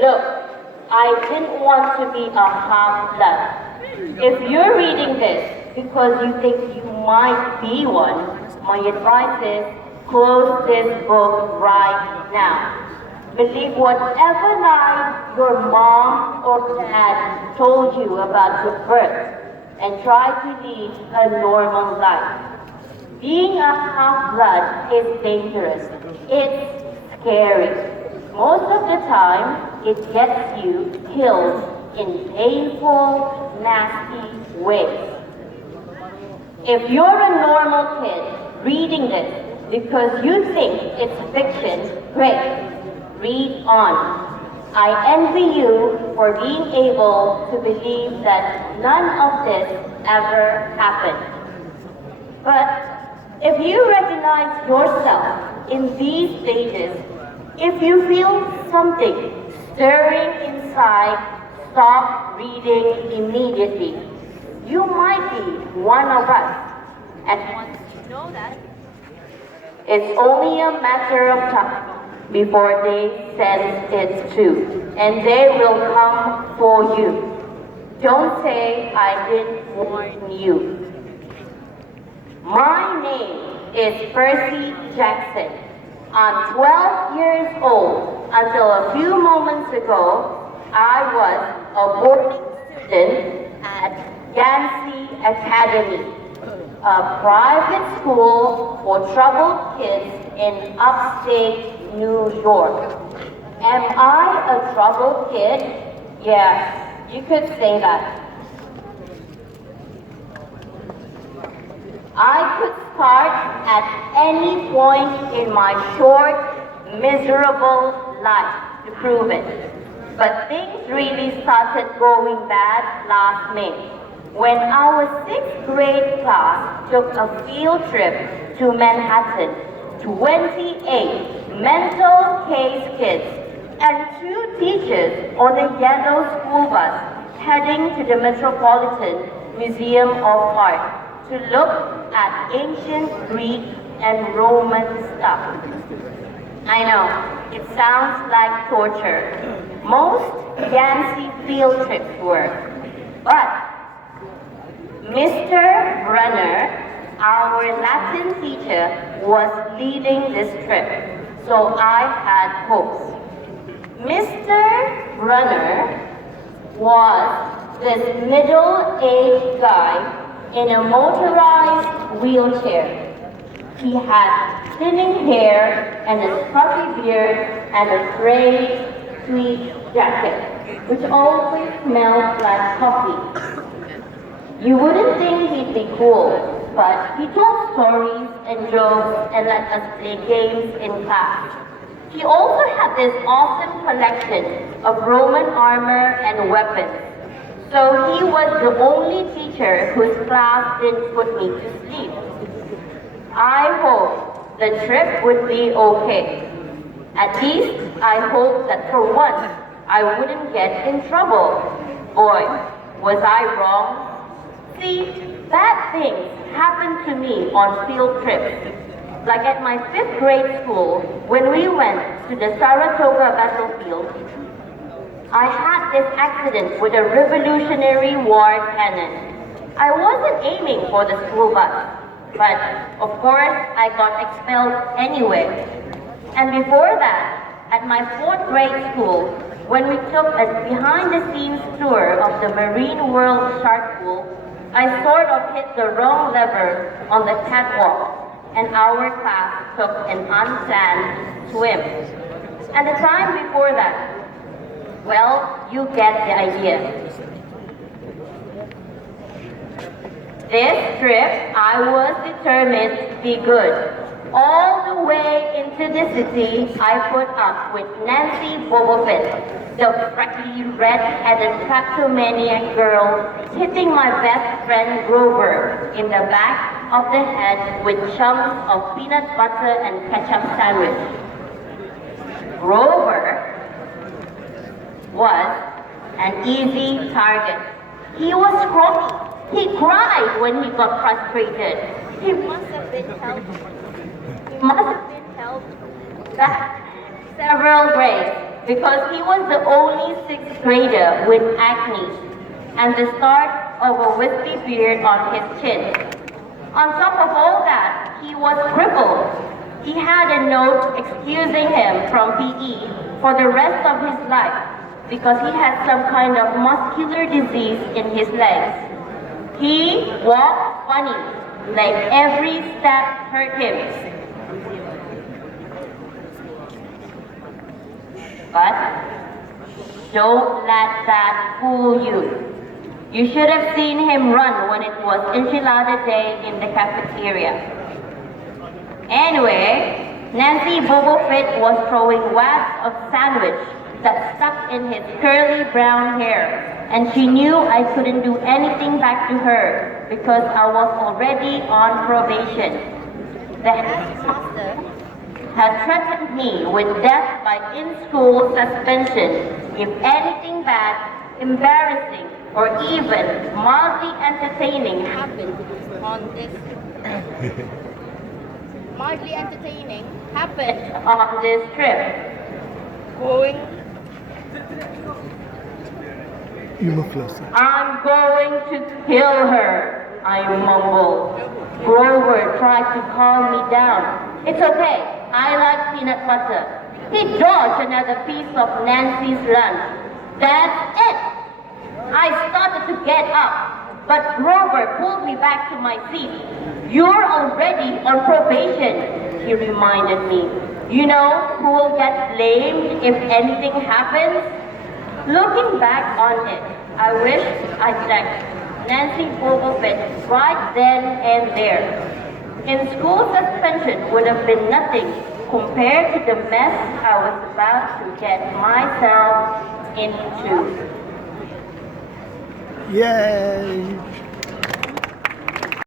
Look, I didn't want to be a half-blood. If you're reading this because you think you might be one, my advice is close this book right now. Believe whatever lie your mom or dad told you about your birth and try to lead a normal life. Being a half-blood is dangerous. It's scary. Most of the time, it gets you killed in painful, nasty ways. If you're a normal kid reading this because you think it's fiction, great, read on. I envy you for being able to believe that none of this ever happened. But if you recognize yourself in these stages, if you feel something stirring inside, stop reading immediately. You might be one of us. And once you know that, it's only a matter of time before they sense it too. And they will come for you. Don't say I didn't warn you. My name is Percy Jackson. I'm 12 years old. Until a few moments ago, I was a boarding student at Yancey Academy, a private school for troubled kids in upstate New York. Am I a troubled kid? Yeah, you could say that. I could start at any point in my short, miserable life to prove it. But things really started going bad last May, when our 6th grade class took a field trip to Manhattan. 28 mental case kids and 2 teachers on a yellow school bus heading to the Metropolitan Museum of Art to look at ancient Greek and Roman stuff. I know, it sounds like torture. Most Yancey field trips were. But Mr. Brunner, our Latin teacher, was leading this trip, so I had hopes. Mr. Brunner was this middle-aged guy in a motorized wheelchair. He had thinning hair and a scruffy beard and a gray tweed jacket, which always smelled like coffee. You wouldn't think he'd be cool, but he told stories and jokes and let us play games in class. He also had this awesome collection of Roman armor and weapons. So he was the only teacher whose class didn't put me to sleep. I hoped the trip would be okay. At least I hoped that for once I wouldn't get in trouble. Boy, was I wrong. See, bad things happened to me on field trips. Like at my 5th grade school, when we went to the Saratoga battlefield, I had this accident with a Revolutionary War cannon. I wasn't aiming for the school bus, but of course I got expelled anyway. And before that, at my 4th grade school, when we took a behind-the-scenes tour of the Marine World Shark Pool, I sort of hit the wrong lever on the catwalk, and our class took an unplanned swim. And the time before that, well, you get the idea. This trip, I was determined to be good. All the way into the city, I put up with Nancy Bobofit, the freckly, red-headed kleptomaniac girl, hitting my best friend Grover in the back of the head with chunks of peanut butter and ketchup sandwich. Grover was an easy target. He was scrawny. He cried when he got frustrated. He must have been helped back several grades because he was the only sixth grader with acne and the start of a wispy beard on his chin. On top of all that, he was crippled. He had a note excusing him from PE for the rest of his life because he had some kind of muscular disease in his legs. He walked funny, like every step hurt him. But don't let that fool you. You should have seen him run when it was enchilada day in the cafeteria. Anyway, Nancy Bobo Fit was throwing wads of sandwich that stuck in his curly brown hair, and she knew I couldn't do anything back to her because I was already on probation. The headmaster had threatened me with death by in-school suspension if anything bad, embarrassing, or even mildly entertaining happened on this trip. You move closer. I'm going to kill her, I mumbled. Grover tried to calm me down. It's okay, I like peanut butter. He dodged another piece of Nancy's lunch. That's it! I started to get up, but Grover pulled me back to my seat. You're already on probation, he reminded me. You know who will get blamed if anything happens? Looking back on it, I wish I'd left Nancy Bobo Fit right then and there. In-school suspension would have been nothing compared to the mess I was about to get myself into. Yay!